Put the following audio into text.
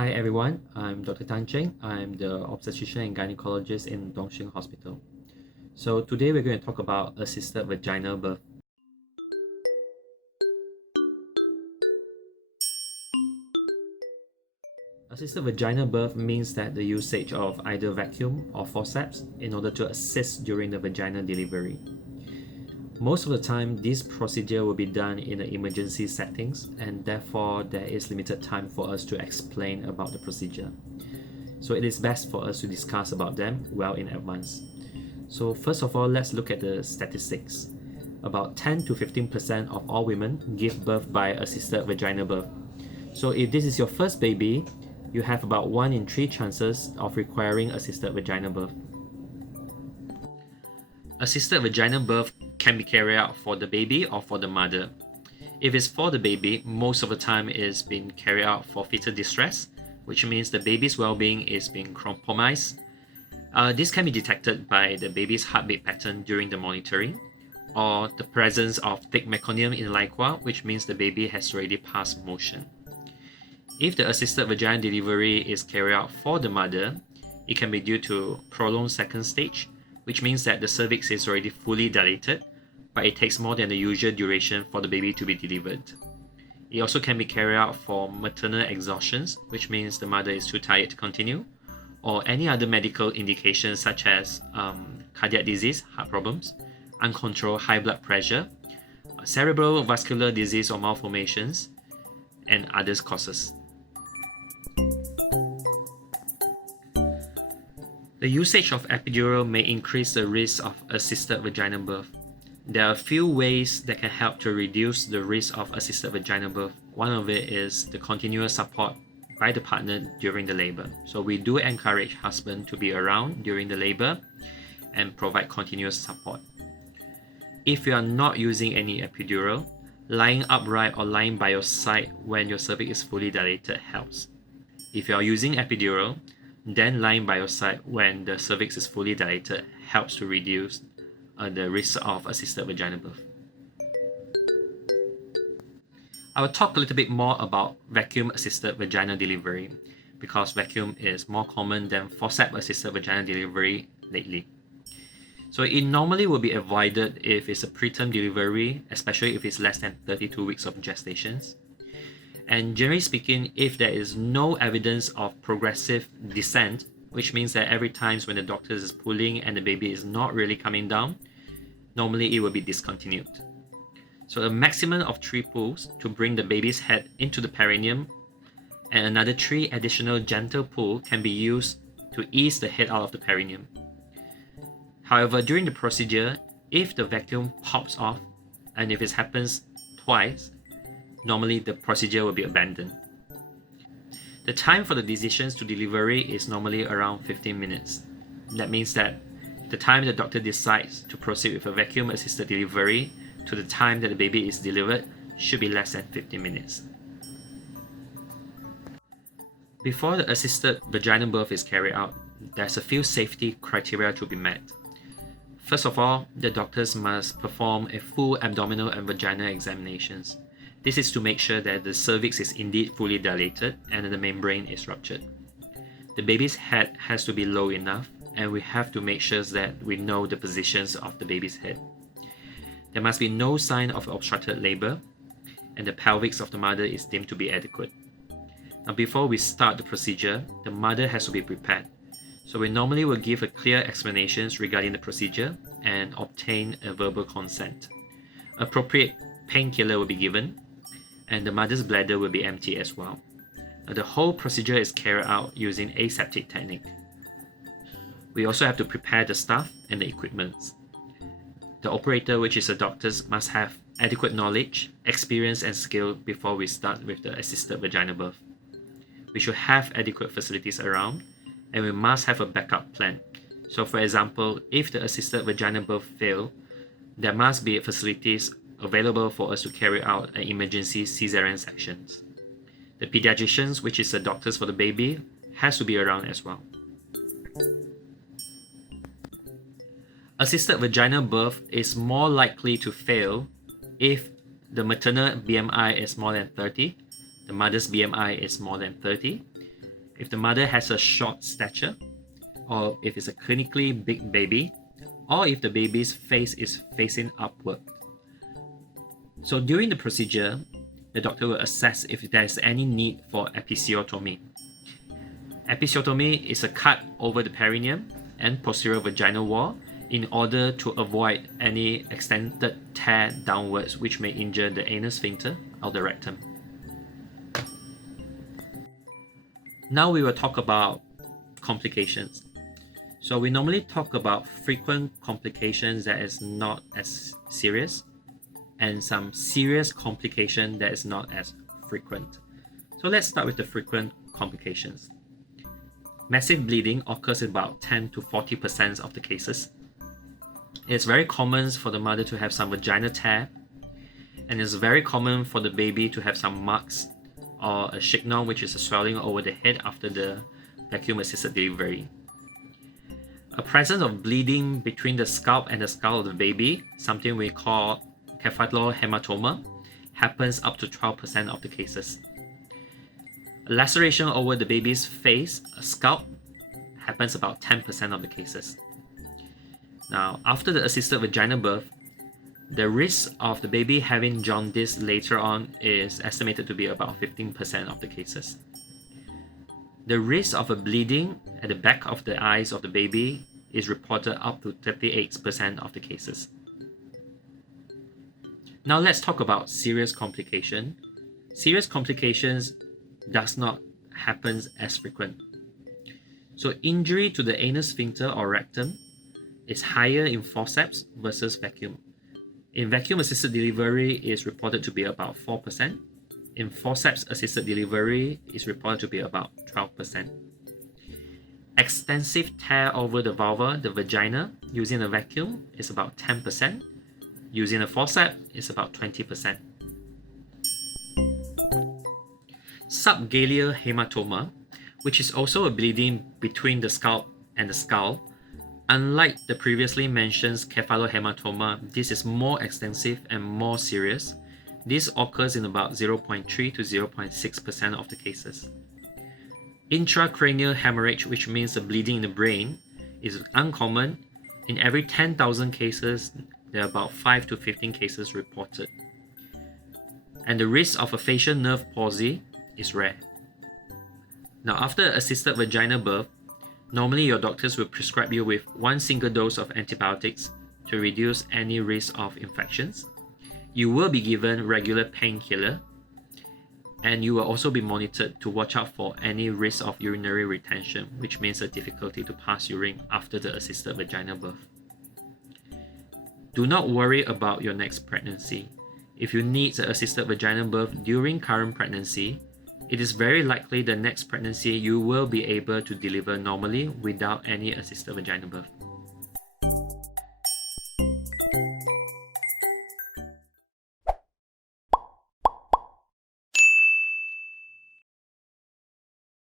Hi everyone, I'm Dr. Cheng. I'm the obstetrician and gynecologist in Dongxing Hospital. So today we're going to talk about assisted vaginal birth. Assisted vaginal birth means that the usage of either vacuum or forceps in order to assist during the vaginal delivery. Most of the time, this procedure will be done in the emergency settings, and therefore there is limited time for us to explain about the procedure. So it is best for us to discuss about them well in advance. So first of all, let's look at the statistics. About 10 to 15% of all women give birth by assisted vaginal birth. So if this is your first baby, you have about 1 in 3 chances of requiring assisted vaginal birth. Assisted vaginal birth can be carried out for the baby or for the mother. If it's for the baby, most of the time it's been carried out for fetal distress, which means the baby's well-being is being compromised. This can be detected by the baby's heartbeat pattern during the monitoring, or the presence of thick meconium in liqua, which means the baby has already passed motion. If the assisted vaginal delivery is carried out for the mother, it can be due to prolonged second stage, which means that the cervix is already fully dilated, but it takes more than the usual duration for the baby to be delivered. It also can be carried out for maternal exhaustions, which means the mother is too tired to continue, or any other medical indications such as cardiac disease, heart problems, uncontrolled high blood pressure, cerebral vascular disease or malformations, and other causes. The usage of epidural may increase the risk of assisted vaginal birth. There are a few ways that can help to reduce the risk of assisted vaginal birth. One of it is the continuous support by the partner during the labor. So we do encourage husband to be around during the labor and provide continuous support. If you are not using any epidural, lying upright or lying by your side when your cervix is fully dilated helps. If you are using epidural, then lying by your side when the cervix is fully dilated helps to reduce the risk of assisted vaginal birth. I will talk a little bit more about vacuum-assisted vaginal delivery because vacuum is more common than forceps-assisted vaginal delivery lately. So it normally will be avoided if it's a preterm delivery, especially if it's less than 32 weeks of gestations. And generally speaking, if there is no evidence of progressive descent, which means that every time when the doctor is pulling and the baby is not really coming down, normally it will be discontinued. So a maximum of 3 pulls to bring the baby's head into the perineum, and another 3 additional gentle pulls can be used to ease the head out of the perineum. However, during the procedure, if the vacuum pops off, and if it happens twice, normally the procedure will be abandoned. The time for the decisions to delivery is normally around 15 minutes. That means that the time the doctor decides to proceed with a vacuum-assisted delivery to the time that the baby is delivered should be less than 15 minutes. Before the assisted vaginal birth is carried out, there's a few safety criteria to be met. First of all, the doctors must perform a full abdominal and vaginal examinations. This is to make sure that the cervix is indeed fully dilated and the membrane is ruptured. The baby's head has to be low enough, and we have to make sure that we know the positions of the baby's head. There must be no sign of obstructed labor, and the pelvis of the mother is deemed to be adequate. Now, before we start the procedure, the mother has to be prepared. So we normally will give a clear explanations regarding the procedure and obtain a verbal consent. Appropriate painkiller will be given, and the mother's bladder will be empty as well. Now, the whole procedure is carried out using aseptic technique. We also have to prepare the staff and the equipment. The operator, which is a doctor, must have adequate knowledge, experience and skill before we start with the assisted vaginal birth. We should have adequate facilities around, and we must have a backup plan. So for example, if the assisted vaginal birth fails, there must be facilities available for us to carry out an emergency cesarean sections. The pediatricians, which is the doctors for the baby, has to be around as well. Assisted vaginal birth is more likely to fail if the maternal BMI is more than 30, the mother's BMI is more than 30, if the mother has a short stature, or if it's a clinically big baby, or if the baby's face is facing upward. So during the procedure, the doctor will assess if there is any need for episiotomy. Episiotomy is a cut over the perineum and posterior vaginal wall in order to avoid any extended tear downwards which may injure the anus sphincter or the rectum. Now we will talk about complications. So we normally talk about frequent complications that is not as serious and some serious complication that is not as frequent. So let's start with the frequent complications. Massive bleeding occurs in about 10 to 40% of the cases. It's very common for the mother to have some vaginal tear, and it's very common for the baby to have some marks or a chignon, which is a swelling over the head after the vacuum-assisted delivery. A presence of bleeding between the scalp and the skull of the baby, something we call cephalohematoma, happens up to 12% of the cases. A laceration over the baby's face, a scalp, happens about 10% of the cases. Now, after the assisted vaginal birth, the risk of the baby having jaundice later on is estimated to be about 15% of the cases. The risk of a bleeding at the back of the eyes of the baby is reported up to 38% of the cases. Now let's talk about serious complication. Serious complications does not happen as frequent. So injury to the anus sphincter or rectum is higher in forceps versus vacuum. In vacuum-assisted delivery, is reported to be about 4%. In forceps-assisted delivery, is reported to be about 12%. Extensive tear over the vulva, the vagina, using a vacuum is about 10%. Using a forceps is about 20%. Subgaleal hematoma, which is also a bleeding between the scalp and the skull. Unlike the previously mentioned cephalohematoma, this is more extensive and more serious. This occurs in about 0.3 to 0.6% of the cases. Intracranial hemorrhage, which means the bleeding in the brain, is uncommon. In every 10,000 cases, there are about 5 to 15 cases reported. And the risk of a facial nerve palsy is rare. Now, after assisted vaginal birth, normally your doctors will prescribe you with one single dose of antibiotics to reduce any risk of infections. You will be given regular painkiller, and you will also be monitored to watch out for any risk of urinary retention, which means a difficulty to pass urine after the assisted vaginal birth. Do not worry about your next pregnancy. If you need the assisted vaginal birth during current pregnancy, it is very likely the next pregnancy you will be able to deliver normally without any assisted vaginal birth.